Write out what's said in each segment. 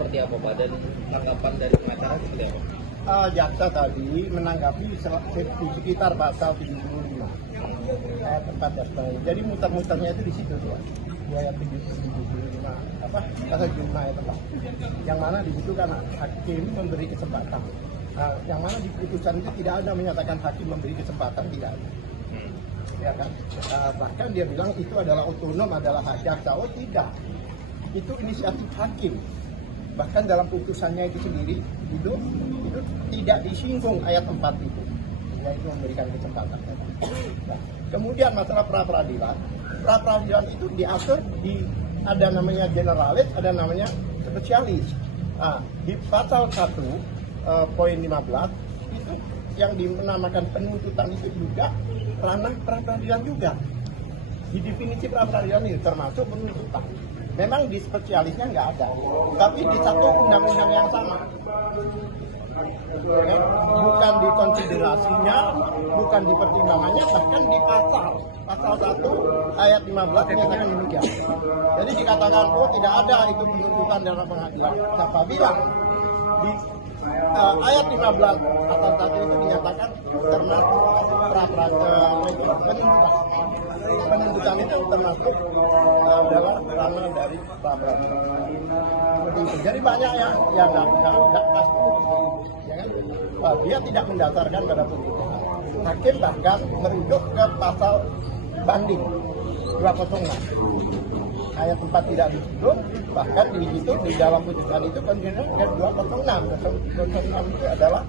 seperti apa Pak, dan tanggapan dari pengacara seperti apa? Jaksa tadi menanggapi di sekitar pasal 75 ayat 4 dan sebagainya. Jadi muter-muternya itu di situ tuh, di ayat 75 pasal 75 ayat 4. Yang mana di situ kan hakim memberi kesempatan. Yang mana di putusan itu tidak ada menyatakan hakim memberi kesempatan, tidak ada. Ya kan? Bahkan dia bilang itu adalah otonom, adalah hak jaksa. Oh tidak, itu inisiatif hakim. Bahkan dalam putusannya itu sendiri itu tidak disinggung ayat 4 itu, yaitu memberikan kesempatan. Nah, kemudian masalah pra-peradilan itu diatur di ada namanya generalis, ada namanya spesialis. Di pasal 1 poin 15 itu yang dinamakan penuntutan itu juga ranah pra-peradilan juga. Di definisi pra-peradilan itu termasuk penuntutan. Memang di spesialisnya nggak ada, tapi di satu undang-undang yang sama. Bukan di konsiderasinya, bukan di pertimbangannya, bahkan di pasal 1 ayat 15 menyatakan demikian. Jadi dikatakan, oh tidak ada itu penuntutan dalam pengadilan. Siapa bilang? Di ayat 15 pasal 1 itu dinyatakan termasuk penuntutan itu termasuk adalah ranah dari pra-peradilan. Jadi banyak yang nggak pasti, ya kan? Dia tidak mendasarkan pada putusan. Hakim bahkan merujuk ke pasal banding 206 ayat 4 tidak disebut, bahkan di situ di dalam putusan itu konsideran ke 206 itu adalah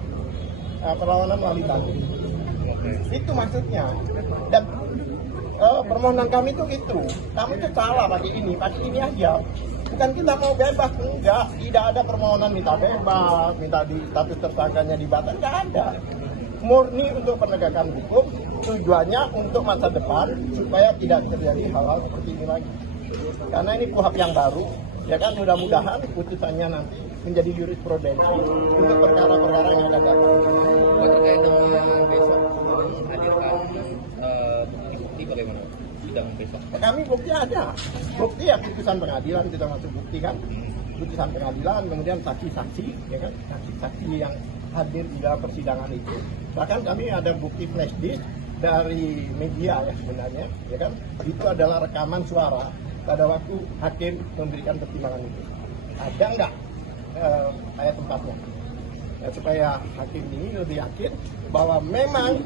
perlawanan melalui banding. Itu maksudnya. Dan permohonan kami itu kami itu salah pakai ini aja. Bukan kita mau bebas, enggak. Tidak ada permohonan minta bebas, minta di status tersangkanya dibatalkan, enggak ada. Murni untuk penegakan hukum, tujuannya untuk masa depan supaya tidak terjadi hal-hal seperti ini lagi. Karena ini KUHP yang baru, ya kan, mudah-mudahan putusannya nanti menjadi jurisprudensi untuk perkara-perkara yang ada datang. Terkait dengan besok menghadirkan bukti-bukti bagaimana sidang besok? Kami bukti ada, bukti ya putusan pengadilan kita masuk bukti kan, putusan pengadilan, kemudian saksi-saksi, ya kan, saksi-saksi yang hadir di dalam persidangan itu. Bahkan kami ada bukti flash disk dari media ya sebenarnya, ya kan, itu adalah rekaman suara pada waktu hakim memberikan pertimbangan itu. Ada nggak ayat 4-nya? Ya, supaya hakim ini lebih yakin bahwa memang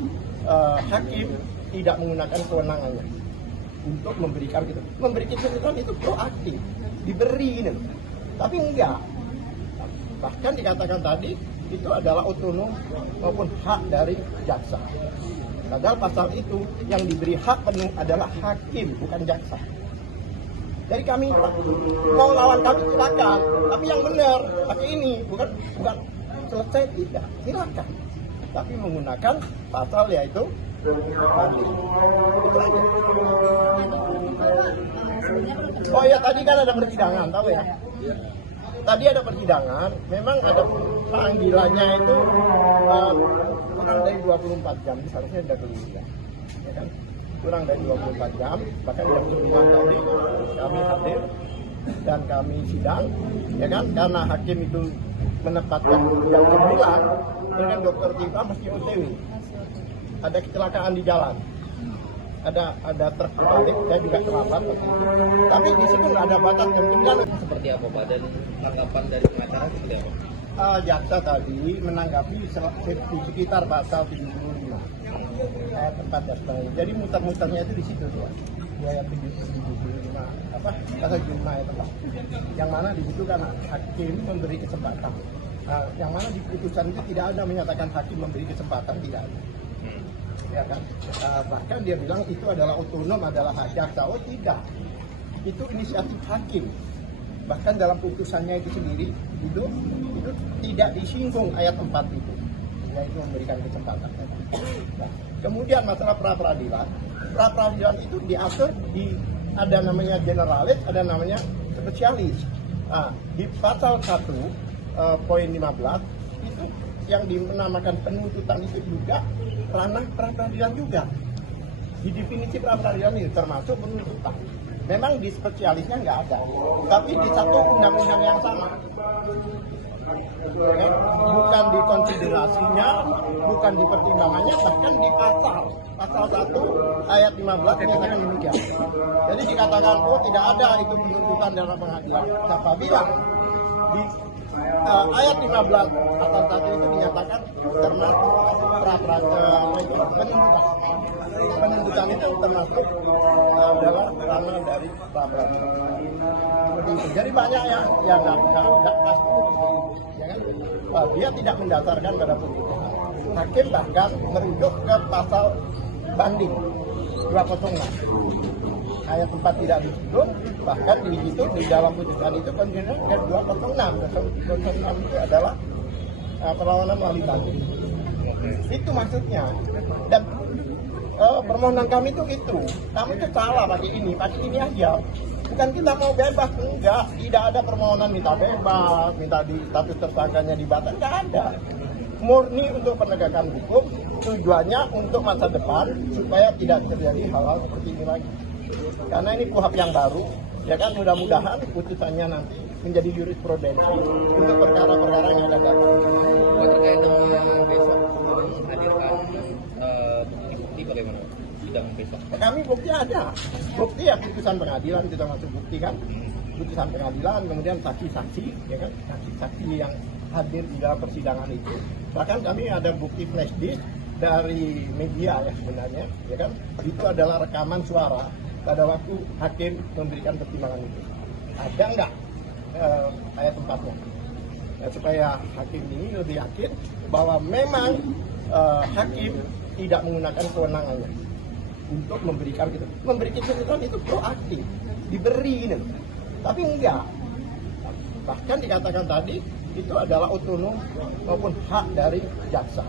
hakim tidak menggunakan kewenangannya untuk memberikan gitu. Memberikan keputusan itu proaktif, diberi gitu. Tapi enggak. Bahkan dikatakan tadi itu adalah otonom maupun hak dari jaksa. Padahal pasal itu yang diberi hak penuh adalah hakim, bukan jaksa. Jadi kami mau lawan kami silakan, tapi yang benar pakai ini, bukan selesai tidak, silakan. Tapi menggunakan pasal yaitu oh ya, tadi kan ada persidangan, tahu ya? Tadi ada persidangan, memang ada panggilannya itu kurang dari 24 jam, seharusnya sudah keluar, ya kan? Kurang dari 24 jam, bahkan jam 9 tadi kami hadir dan kami sidang, ya kan? Karena hakim itu menempatkan jam 9, dengan dokter Tifa mesti OTW. Ada kecelakaan di jalan, ada truk dibalik, saya juga terlambat waktu itu. Tapi di situ nggak ada batas jam 9. Seperti apa Pak, dan tanggapan dari pengacara seperti apa? Jaksa tadi menanggapi di sekitar pasal 75 ayat 4 dan sebagainya. Jadi muter-muternya itu di situ tuh, di ayat 75 pasal 75 ayat 4. Yang mana di situ kan hakim memberi kesempatan. Yang mana di putusan itu tidak ada menyatakan hakim memberi kesempatan, tidak ada. Ya kan? Bahkan dia bilang itu adalah otonom, adalah hak jaksa. Oh tidak, itu inisiatif hakim. Bahkan dalam putusannya itu sendiri itu tidak disinggung ayat 4 itu, yaitu memberikan kesempatan. Nah, kemudian masalah pra-peradilan itu diatur di ada namanya generalis, ada namanya spesialis. Di pasal 1 poin 15 itu yang dinamakan penuntutan itu juga ranah pra-peradilan juga. Di definisi pra-peradilan itu termasuk penuntutan. memang di spesialisnya nggak ada, tapi di satu undang-undang yang sama. Oke? Bukan di konsiderasinya, bukan di pertimbangannya, bahkan di pasal 1 ayat 15 menyatakan demikian. Jadi dikatakan, oh tidak ada itu penuntutan dalam pengadilan. Siapa bilang? Di ayat 15 pasal 1 itu dinyatakan termasuk penuntutan. Penuntutan itu termasuk adalah ranah dari pra-peradilan. Jadi banyak yang nggak pasti, ya kan? Dia tidak mendasarkan pada penuntutan. Hakim bahkan merujuk ke pasal banding 206. Ayat 4 tidak disebut, bahkan di situ di dalam putusan itu konstitusi 206. 206 itu adalah perlawanan melalui banding. Itu maksudnya. Dan permohonan kami itu kami itu salah pakai ini aja. Bukan kita mau bebas, enggak. Tidak ada permohonan minta bebas, minta di status tersangkanya dibatalkan, enggak ada. Murni untuk penegakan hukum, tujuannya untuk masa depan supaya tidak terjadi hal-hal seperti ini lagi. Karena ini KUHP yang baru, ya kan, mudah-mudahan putusannya nanti menjadi jurisprudensi untuk perkara-perkara yang ada dalam. Terkait dengan besok menghadirkan bukti-bukti bagaimana sidang besok? Kami bukti ada, bukti ya putusan pengadilan kita masuk bukti kan, putusan pengadilan, kemudian saksi-saksi, ya kan, saksi-saksi yang hadir di dalam persidangan itu. Bahkan kami ada bukti flash disk dari media ya sebenarnya, ya kan, itu adalah rekaman suara pada waktu hakim memberikan pertimbangan itu. Ada nggak ayat 4-nya? Ya, supaya hakim ini lebih yakin bahwa memang hakim tidak menggunakan kewenangannya untuk memberikan gitu. Memberi keputusan itu proaktif, diberi gitu. Tapi enggak. Bahkan dikatakan tadi itu adalah otonom maupun hak dari jaksa.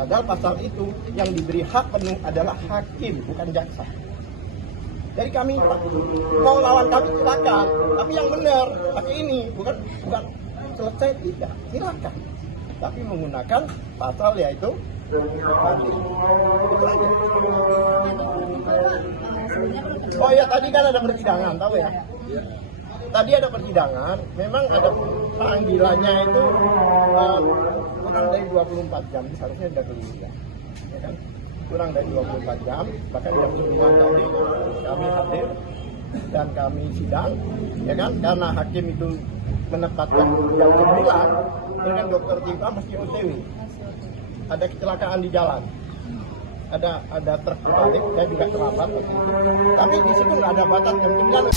Padahal pasal itu yang diberi hak penuh adalah hakim, bukan jaksa. Jadi kami mau lawan kami silakan, tapi yang benar pakai ini, bukan selesai tidak, silakan. Tapi menggunakan pasal yaitu oh ya, tadi kan ada persidangan, tahu ya? Tadi ada persidangan, memang ada panggilannya itu kurang dari 24 jam, seharusnya sudah keluar, ya kan? Kurang dari 24 jam, bahkan jam 9 tadi kami hadir dan kami sidang, ya kan? Karena hakim itu menempatkan jam 9, dengan dokter Tifa mesti OTW. Ada kecelakaan di jalan, ada truk berbalik, saya juga terlambat waktu itu. Tapi di situ nggak ada batas jam 9.